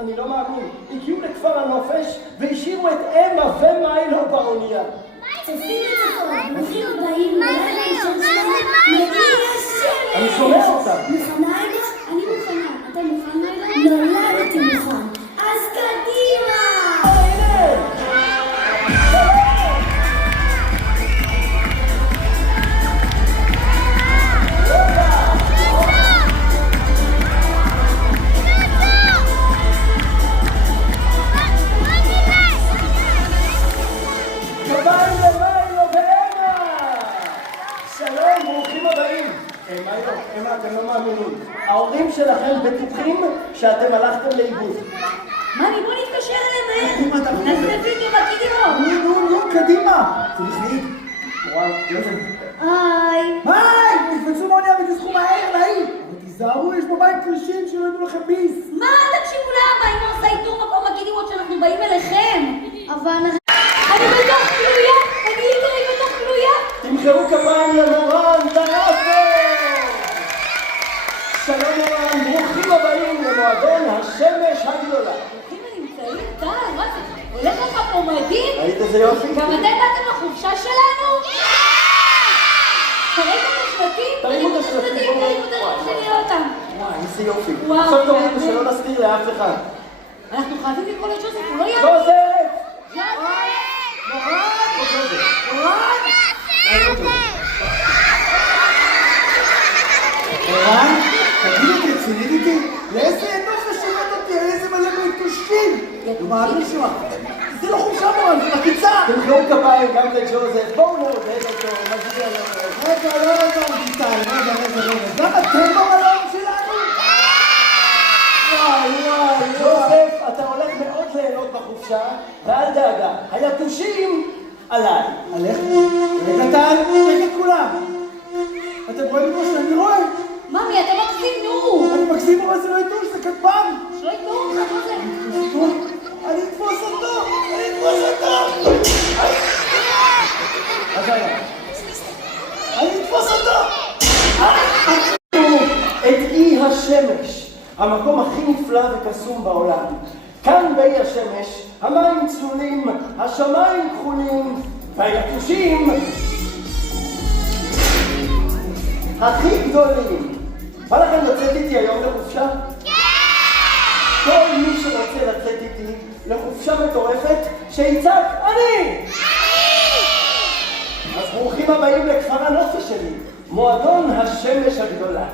אני לא מאמין. הגיעו לכפר הנופש והשאירו את אמה ומיילו באונייה. צופים לצפון, ברוכים הבאים לרדיו שלנו, מגיע השמש! אני שומע אותם. מוכנה אמה? אני מוכנה. אתה מוכן מיילו? נולדתי מוכן. אז קדימה! אמה, אתם לא מאמינים. ההורים שלכם בטוחים שאתם הלכתם לאיבוד. מאמי, בוא נתקשר אליהם מהר. נזנפים עם הכידירות. נו, קדימה. זה מחליט. מורן, יוזם. היי. היי, נקפצו מאוניה ותזכו מהר לעיר. אבל תיזהרו, יש פה מים קרישים שלא ידעו לכם ביס. מה? תקשיבו לאבא, אם הוא עושה איתור מקום הכידירות שאנחנו באים אליכם. אבל אני בתוך כלויה. אני ליטרי בתוך כלויה. תמחאו כפיים למורן, תעפה! שלום מורן, ברוכים הבאים למועדון השמש הגדולה. ברוכים הנמצאים, טל, מה זה? הולך לך פה מדהים? ראית איזה יופי? גם אתם באתם לחופשה שלנו? תראו את השלטים? תרימו את השלטים, תרימו את השלטים, שנראה אותם. וואי, איזה יופי. וואו, עכשיו תורידו באמת. שלא נזכיר לאף אחד. אנחנו חייבים לקרוא לג'וזף, הוא לא יעבור. ג'וזף! ערן, תגידי, תצילית איתי? לאיזה נופש הבאת אותי? איזה מלא מתקשרים? לא מאמין שלך. זה לא חופשה מורן, זה בקיצה. תמחאו כפיים גם לג'וזף. בואו נעודד אותו, מגיע לנו. רגע, לא הבנתי, טל. רגע. גם אתם במלון שלנו? וואי. ג'וזף, אתה הולך מאוד ליהנות בחופשה, ואל דאגה, היתושים עליי. עליך? רגע, טל, רגע כולם. אתם רואים כמו שאני רואה? ממי, אתה מקסים, נו. אני מקסים, אבל זה לא יתוש, זה כטב"ם. שלא יתנו, מה זה? אני אתפוס אותו! אני אתפוס אותו! את אי השמש, המקום הכי נפלא וקסום בעולם. כאן באי השמש, המים צלולים, השמיים כחולים, והיתושים הכי גדולים. בא לכם לצאת איתי היום לחופשה? כן! כל מי שרוצה לצאת איתי לחופשה מטורפת, שיצעק אני! אז ברוכים הבאים לכפר הנופש שלי, מועדון השמש הגדולה.